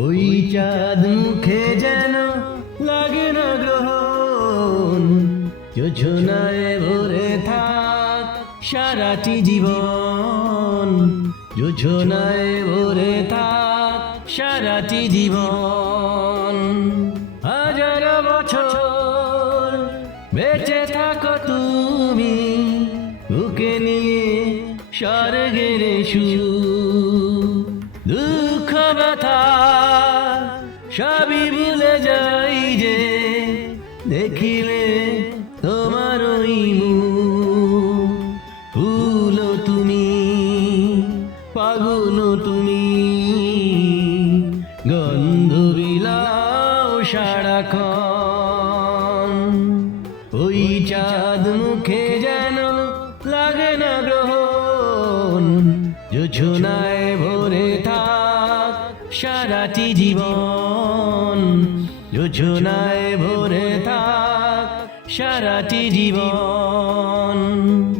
ওই চাঁদ মুখে যেন লাগে না গ্রহণ। যোজনায় ভরে থাক সারাটি জীবন। যোজনায় ভরে থাক সারাটি জীবন। হাজার বছর বেঁচে থাকো তুমি, বুকে নিয়ে স্বর্গের সুর দুঃখ ব্যথা সবই ভুলে যাই যে দেখিলে তোমার ওই তুমি পাগুন তুমি, গন্ধ বিলাও সারাক্ষণ। ওই চাঁদ মুখে যেন লাগে না গ্রহণ। যোজনায় সারাটি জীবন যোজনায় ভরে থাক সারাটি জীবন।